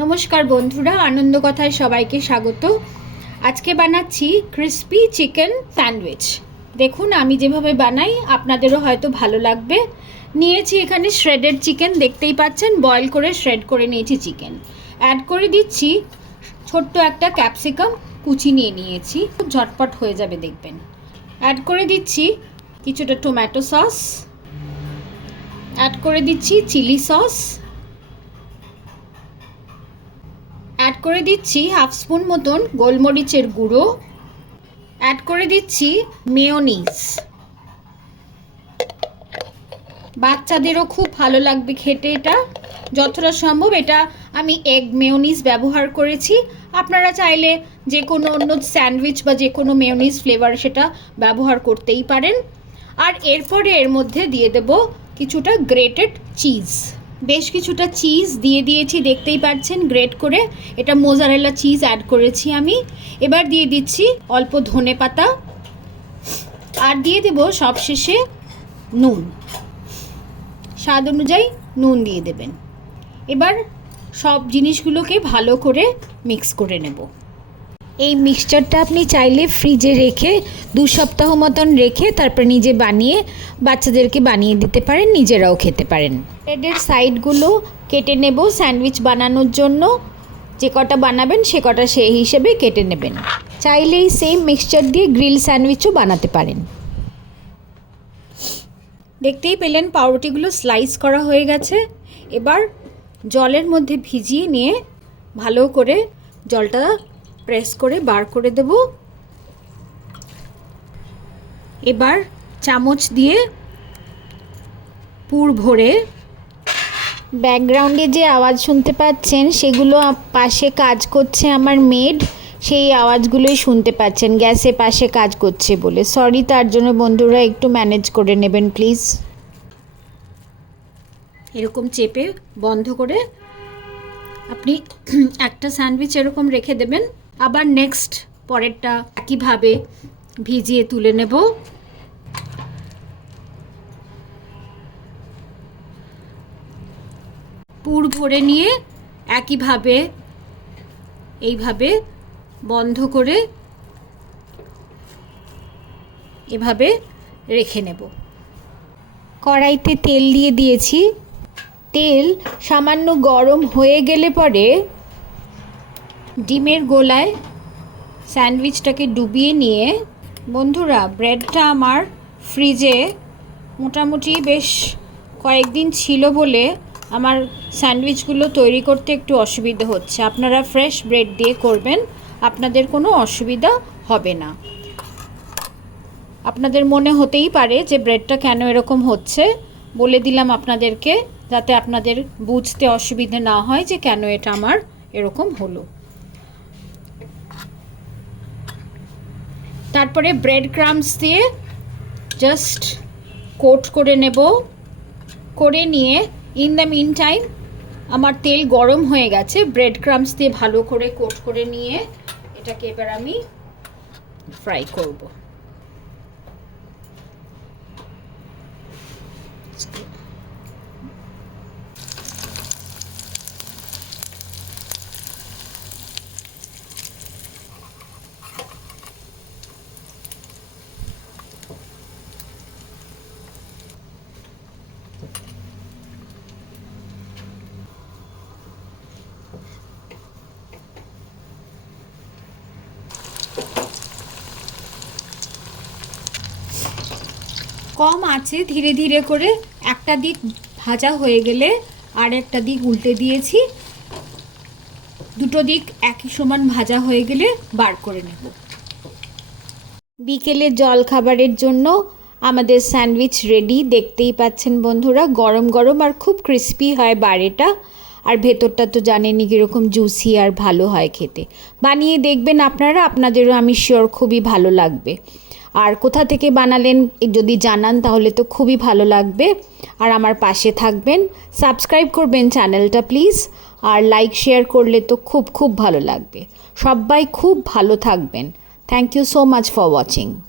নমস্কার বন্ধুরা আনন্দ কথায় সবাইকে স্বাগত। আজকে বানাচ্ছি ক্রিস্পি চিকেন স্যান্ডউইচ দেখুন, আমি যেভাবে বানাই, আপনাদেরও হয়তো ভালো লাগবে। নিয়েছি এখানে শ্রেডেড চিকেন দেখতেই পাচ্ছেন বয়েল করে শ্রেড করে নিয়েছি চিকেন অ্যাড করে দিচ্ছি ছোট্ট একটা ক্যাপসিকাম কুচি নিয়ে নিয়েছি, খুব ঝটপট হয়ে যাবে, দেখবেন। অ্যাড করে দিচ্ছি কিছুটা টমেটো সস অ্যাড করে দিচ্ছি চিলি সস অ্যাড করে দিচ্ছি হাফ স্পুন মতন গোলমরিচের গুঁড়ো। অ্যাড করে দিচ্ছি মেয়োনিজ বাচ্চাদেরও খুব ভালো লাগবে খেতে এটা। যতটা সম্ভব এটা আমি এগ মেয়োনিজ ব্যবহার করেছি। আপনারা চাইলে যে কোনো অন্য স্যান্ডউইচ বা যে কোনো মেয়োনিজ ফ্লেভার সেটা ব্যবহার করতেই পারেন। আর এরপরে এর মধ্যে দিয়ে দেব কিছুটা গ্রেটেড চিজ বেশ কিছুটা চিজ দিয়ে দিয়েছি, দেখতেই পাচ্ছেন গ্রেট করে। এটা মোজারেলা চিজ অ্যাড করেছি আমি। এবার দিয়ে দিচ্ছি অল্প ধনে পাতা। আর দিয়ে দেব সবশেষে নুন। স্বাদ অনুযায়ী নুন দিয়ে দেবেন। এবার সব জিনিসগুলোকে ভালো করে মিক্স করে নেব। এই মিক্সচারটা আপনি চাইলে ফ্রিজে রেখে দু সপ্তাহ মতন রেখে তারপর নিজে বানিয়ে বাচ্চাদেরকে বানিয়ে দিতে পারেন, নিজেরাও খেতে পারেন। ব্রেডের সাইডগুলো কেটে নেব স্যান্ডউইচ বানানোর জন্য। যে কটা বানাবেন, সে কটা সেই হিসেবে কেটে নেবেন। চাইলে এই সেম মিক্সচার দিয়ে গ্রিল স্যান্ডউইচও বানাতে পারেন। দেখতেই পেলেন পাউরুটিগুলো স্লাইস করা হয়ে গেছে। এবার জলের মধ্যে ভিজিয়ে নিয়ে ভালো করে জলটা প্রেস করে বার করে দেব। এবার চামচ দিয়ে পুর ভরে ব্যাকগ্রাউন্ডে যে আওয়াজ শুনতে পাচ্ছেন, সেগুলো পাশে কাজ করছে আমার মেড সেই আওয়াজগুলোই শুনতে পাচ্ছেন, গ্যাসে পাশে কাজ করছে বলে। সরি তার জন্য বন্ধুরা, একটু ম্যানেজ করে নেবেন প্লিজ এরকম চেপে বন্ধ করে আপনি একটা স্যান্ডউইচ এরকম রেখে দেবেন। আবার নেক্সট পরেরটা একইভাবে ভিজিয়ে তুলে নেব? পুর ভরে নিয়ে একইভাবে, এইভাবে বন্ধ করে এভাবে রেখে নেব। কড়াইতে তেল দিয়ে দিয়েছি। তেল সামান্য গরম হয়ে গেলে পরে ডিমের গোলায় স্যান্ডউইচটাকে ডুবিয়ে নিয়ে, বন্ধুরা, ব্রেডটা আমার ফ্রিজে মোটামুটি বেশ কয়েকদিন ছিল বলে আমার স্যান্ডউইচগুলো তৈরি করতে একটু অসুবিধা হচ্ছে। আপনারা ফ্রেশ ব্রেড দিয়ে করবেন, আপনাদের কোনো অসুবিধা হবে না। আপনাদের মনে হতেই পারে যে ব্রেডটা কেন এরকম হচ্ছে, বলে দিলাম আপনাদেরকে, যাতে আপনাদের বুঝতে অসুবিধে না হয় যে কেন এটা আমার এরকম হলো। তারপরে ব্রেড ক্রামস দিয়ে জাস্ট কোট করে নেব। করে নিয়ে ইন দ্য মিন টাইম আমার তেল গরম হয়ে গেছে ব্রেড ক্রামস দিয়ে ভালো করে কোট করে নিয়ে এটাকে এবার আমি ফ্রাই করব। কম আছে, ধীরে ধীরে করে একটা দিক ভাজা হয়ে গেলে আর একটা দিক উল্টে দিয়েছি। দুটো দিক একই সমান ভাজা হয়ে গেলে বার করে নেব। বিকেলে জল খাবারের জন্য আমাদের স্যান্ডউইচ রেডি, দেখতেই পাচ্ছেন বন্ধুরা, গরম গরম আর খুব ক্রিস্পি হয় বাড়িটা আর ভেতরটা তো জানেনই কীরকম জুসি আর ভালো হয় খেতে। বানিয়ে দেখবেন আপনারা, আপনাদেরও আমি শিওর খুবই ভালো লাগবে। আর কোথা থেকে বানালেন যদি জানান তাহলে তো খুবই ভালো লাগবে। আর আমার পাশে থাকবেন, সাবস্ক্রাইব করবেন চ্যানেলটা প্লিজ, আর লাইক, শেয়ার করলে তো খুব খুব ভালো লাগবে। সবাই খুব ভালো থাকবেন। Thank you so much for watching